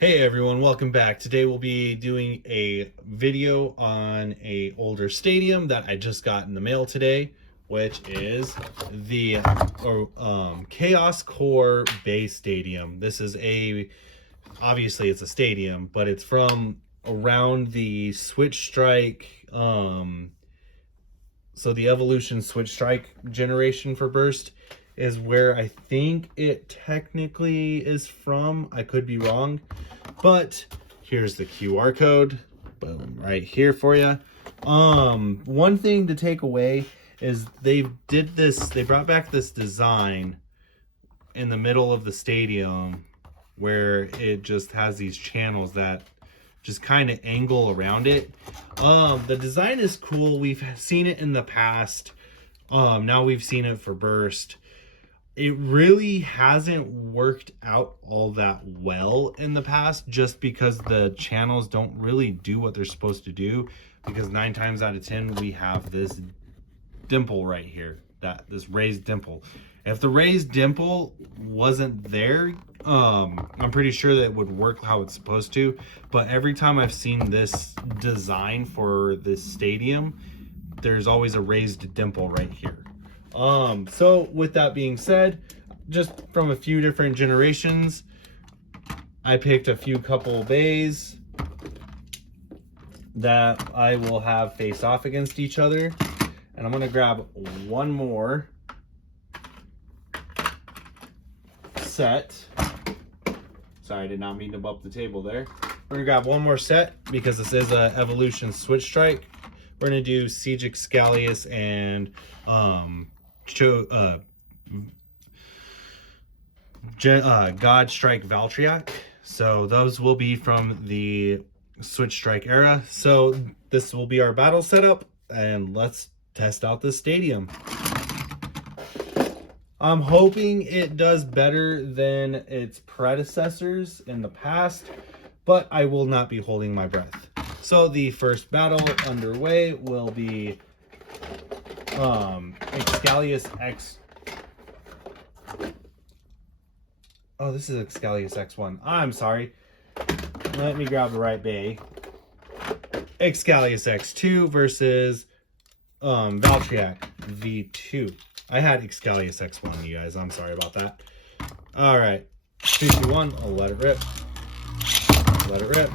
Hey everyone, welcome back. Today we'll be doing a video on a older stadium that I just got in the mail today, which is the Chaos Core Bay Stadium. This is obviously it's a stadium, but it's from around the Switch Strike, so the Evolution Switch Strike generation for Burst is where I think it technically is from. I could be wrong, but here's the QR code. Boom, right here for you. One thing to take away is they brought back this design in the middle of the stadium where it just has these channels that just kind of angle around it. The design is cool. We've seen it in the past. Now we've seen it for Burst. It really hasn't worked out all that well in the past, just because the channels don't really do what they're supposed to do, because 9 times out of 10 we have this dimple right here, this raised dimple. If the raised dimple wasn't there, I'm pretty sure that it would work how it's supposed to. But every time I've seen this design for this stadium, there's always a raised dimple right here. So with that being said, just from a few different generations, I picked a couple bays that I will have face off against each other. And I'm going to grab one more set. Sorry, I did not mean to bump the table there. We're going to grab one more set because this is a Evolution Switch Strike. We're going to do Siege Excalius and God Strike Valtryek. So those will be from the Switch Strike era. So this will be our battle setup, and let's test out this stadium. I'm hoping it does better than its predecessors in the past, but I will not be holding my breath. So the first battle underway will be Excalius X. Oh, this is Excalius X1. I'm sorry. Let me grab the right bay. Excalius X2 versus Valtryek V2. I had Excalius X1, you guys. I'm sorry about that. All right. 3, 2, 1. I'll let it rip. Let it rip.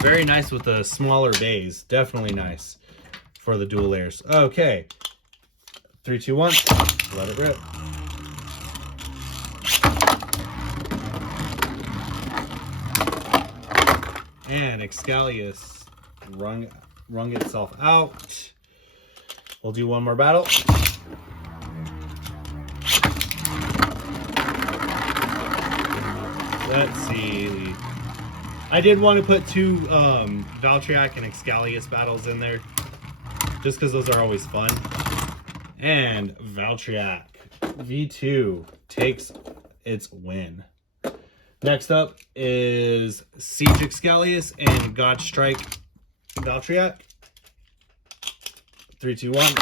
Very nice with the smaller bays. Definitely nice for the dual layers. Okay. 3, 2, 1. Let it rip. And Excalius wrung itself out. We'll do one more battle. Let's see. I did want to put 2 Valtryek and Excalius battles in there, just because those are always fun. And Valtryek V2 takes its win. Next up is Siege Excalius and God Strike Valtryek. 3, 2, 1.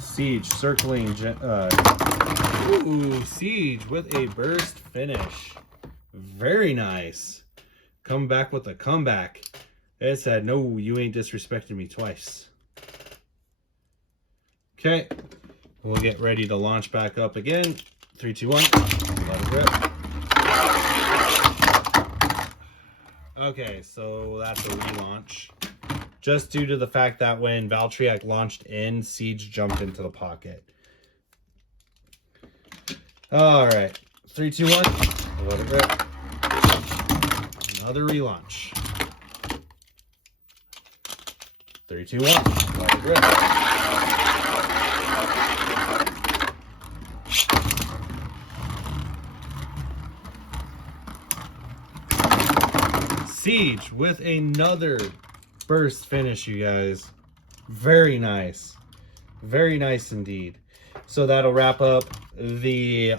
Siege circling. Siege with a burst finish. Very nice. Come back with a comeback. It said, no, you ain't disrespected me twice. Okay. We'll get ready to launch back up again. 3, 2, 1. Let it rip. Okay, so that's a relaunch. Just due to the fact that when Valtryek launched in, Siege jumped into the pocket. Alright. 3, 2, 1. Let it rip. Another relaunch. 3, 2, 1. Let it rip. Siege with another burst finish, you guys. Very nice. Very nice indeed. So that'll wrap up the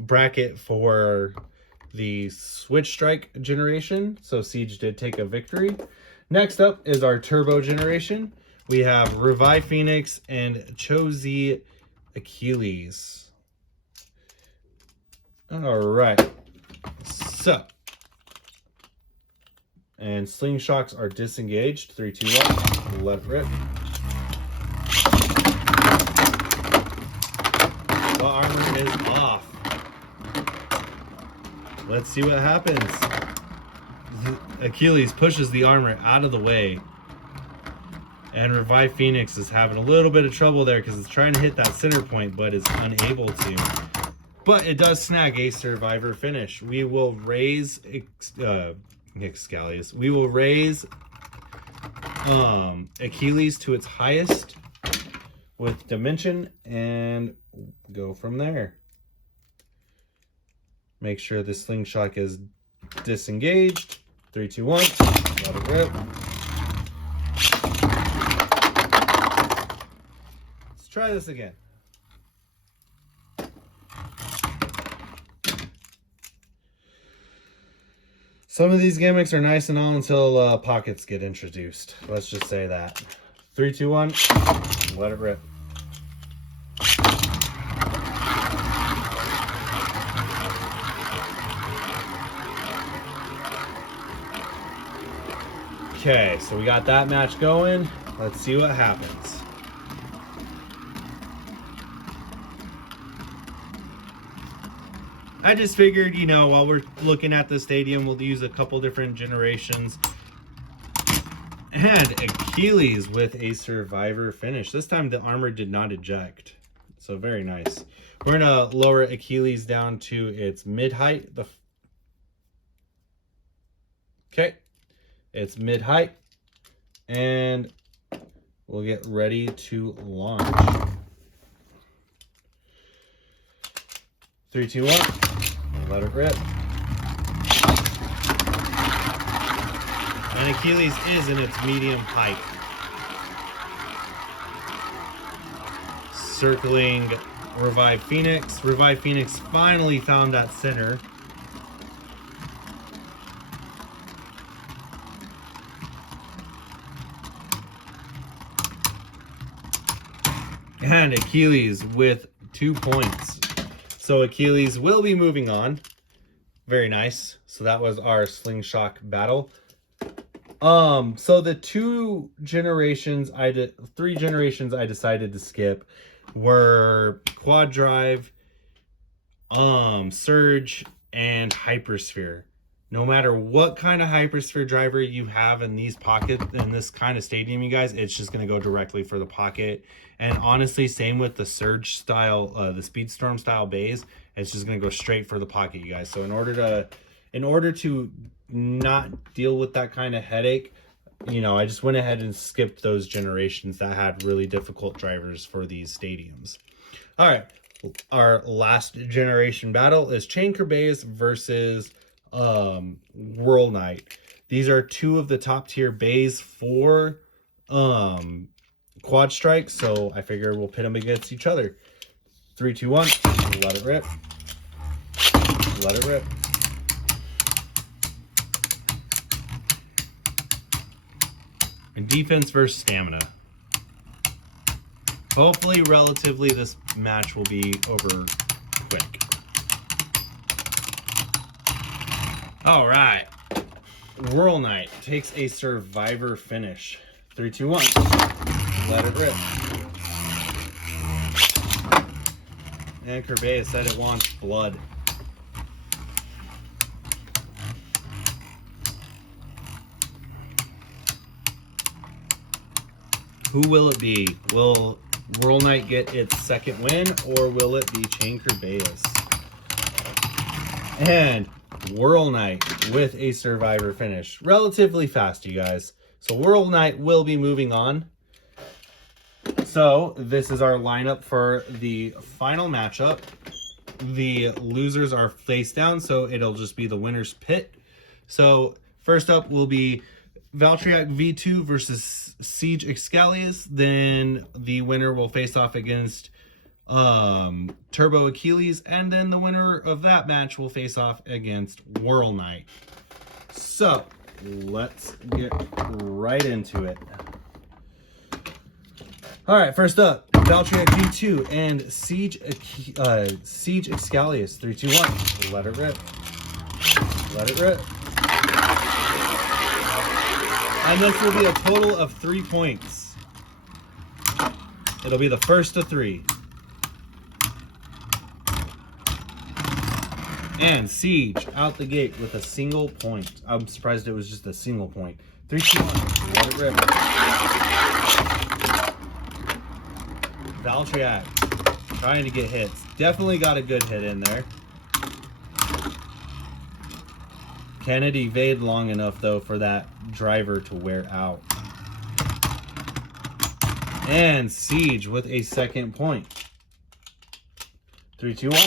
bracket for the Switch Strike generation. So Siege did take a victory. Next up is our Turbo generation. We have Revive Phoenix and Chozi Achilles. All right. So, and Slingshocks are disengaged. 3, 2, 1. Let it rip. The armor is off. Let's see what happens. Achilles pushes the armor out of the way. And Revive Phoenix is having a little bit of trouble there because it's trying to hit that center point, but is unable to. But it does snag a survivor finish. We will raise Excalius. We will raise Achilles to its highest with Dimension and go from there. Make sure the Slingshot is disengaged. 3, 2, 1. Let it rip. Let's try this again. Some of these gimmicks are nice and all until pockets get introduced. Let's just say that. 3, 2, 1. Let it rip. Okay, so we got that match going. Let's see what happens. I just figured, you know, while we're looking at the stadium, we'll use a couple different generations. And Achilles with a survivor finish. This time the armor did not eject. So very nice. We're going to lower Achilles down to its mid-height. Okay. It's mid-height. And we'll get ready to launch. 3, 2, 1. Let it rip. And Achilles is in its medium height. Circling Revive Phoenix. Revive Phoenix finally found that center. And Achilles with 2 points. So Achilles will be moving on. Very nice. So that was our Slingshot battle. So the 3 generations I decided to skip were Quad Drive, Surge, and Hypersphere. No matter what kind of Hypersphere driver you have in these pockets, in this kind of stadium, you guys, it's just going to go directly for the pocket. And honestly, same with the Surge style, the Speedstorm style bays, it's just going to go straight for the pocket, you guys. So in order to not deal with that kind of headache, you know, I just went ahead and skipped those generations that had really difficult drivers for these stadiums. All right, our last generation battle is Chain Bays versus Whirl Knight. These are 2 of the top tier bays for Quad Strike, so I figure we'll pit them against each other. 3, 2, 1. Let it rip. Let it rip. And defense versus stamina. Hopefully, relatively, this match will be over quick. All right. Whirl Knight takes a survivor finish. 3, 2, 1. Let it rip. And Kerbea said it wants blood. Who will it be? Will Whirl Knight get its second win, or will it be Chain Kerbeus? And Whirl Knight with a survivor finish. Relatively fast, you guys. So Whirl Knight will be moving on. So this is our lineup for the final matchup. The losers are face down, so it'll just be the winner's pit. So first up will be Valtryek V2 versus Siege Excalius. Then the winner will face off against Turbo Achilles, and then the winner of that match will face off against Whirl Knight. So let's get right into it. All right, first up, Valtryek G2 and Siege Excalius. 3, 2, 1. Let it rip. Let it rip. And this will be a total of 3 points. It'll be the first of 3. And Siege out the gate with a single point. I'm surprised it was just a single point. 3, 2, 1. Let it rip. Valtryek trying to get hits. Definitely got a good hit in there. Can it evade long enough, though, for that driver to wear out? And Siege with a second point. 3, 2, 1.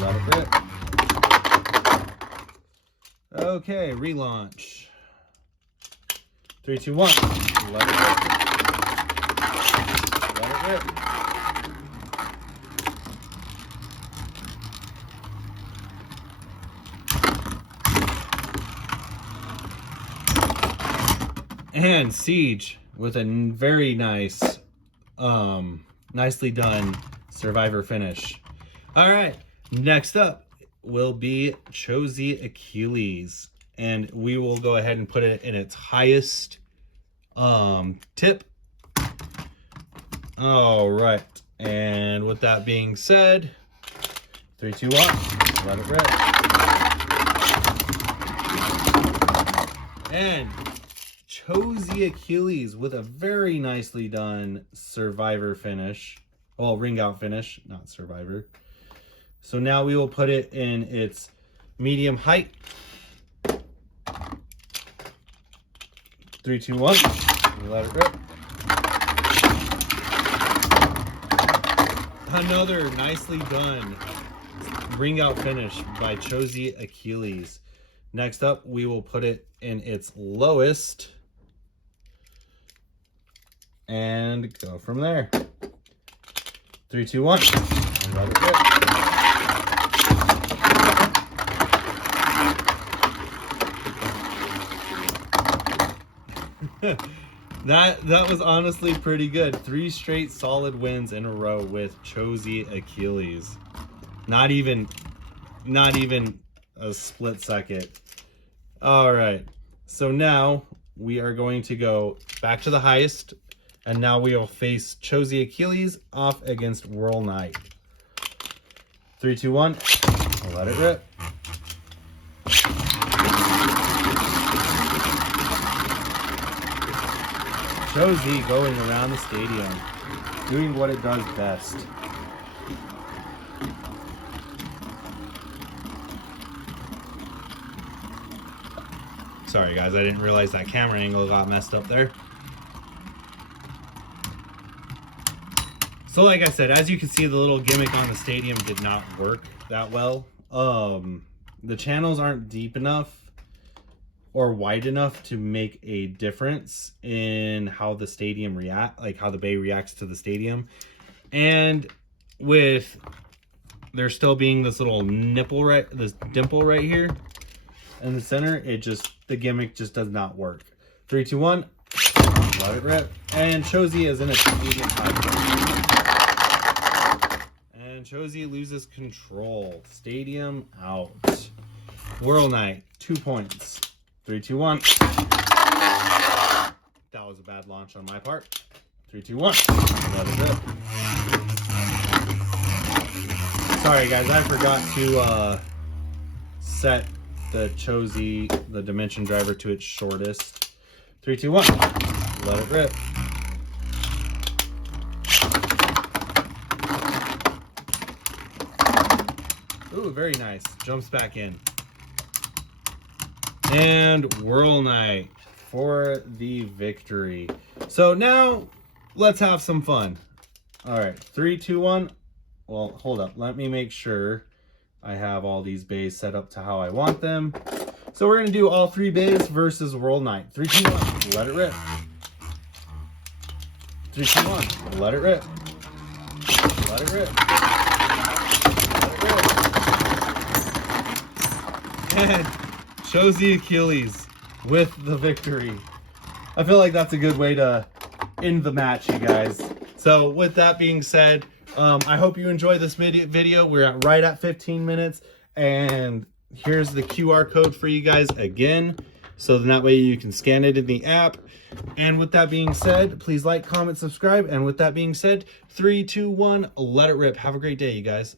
Let it rip. Okay, relaunch. 3, 2, 1. Let it rip. Let it rip. And Siege with a very nice, nicely done survivor finish. All right, next up will be Chozy Achilles, and we will go ahead and put it in its highest tip. All right, and with that being said, 3, 2, 1, let it rip. And Chozy Achilles with a very nicely done survivor finish. Well, ring out finish, not survivor. So now we will put it in its medium height. 3, 2, 1. Let it rip. Another nicely done ring out finish by Chozy Achilles. Next up, we will put it in its lowest and go from there. 3, 2, 1. Let it rip. That was honestly pretty good. 3 straight solid wins in a row with Chozy Achilles. Not even a split second. All right. So now we are going to go back to the highest, and now we will face Chozy Achilles off against Whirl Knight. 3, 2, 1. Let it rip. Chozy going around the stadium, doing what it does best. Sorry guys, I didn't realize that camera angle got messed up there. So like I said, as you can see, the little gimmick on the stadium did not work that well. The channels aren't deep enough or wide enough to make a difference in how the stadium like how the bay reacts to the stadium. And with there still being this little this dimple right here in the center, the gimmick just does not work. 3, 2, 1, let it rip. And Chozy is in a medium high. And Chozy loses control. Stadium out. Whirl Knight, 2 points. 3, 2, 1. That was a bad launch on my part. 3, 2, 1. Let it rip. Sorry guys, I forgot to set the Chozy, the dimension driver, to its shortest. 3, 2, 1. Let it rip. Ooh, very nice. Jumps back in. And Whirl Knight for the victory. So now let's have some fun. All right, 3, 2, 1. Well, hold up. Let me make sure I have all these bays set up to how I want them. So we're going to do all 3 bays versus Whirl Knight. 3, 2, 1. Let it rip. 3, 2, 1. Let it rip. Let it rip. Let it rip. And shows the Achilles with the victory. I feel like that's a good way to end the match, you guys. So with that being said, I hope you enjoyed this video. We're right at 15 minutes, and here's the QR code for you guys again, so then that way you can scan it in the app. And with that being said, please like, comment, subscribe. And with that being said, 3, 2, 1, let it rip. Have a great day, you guys.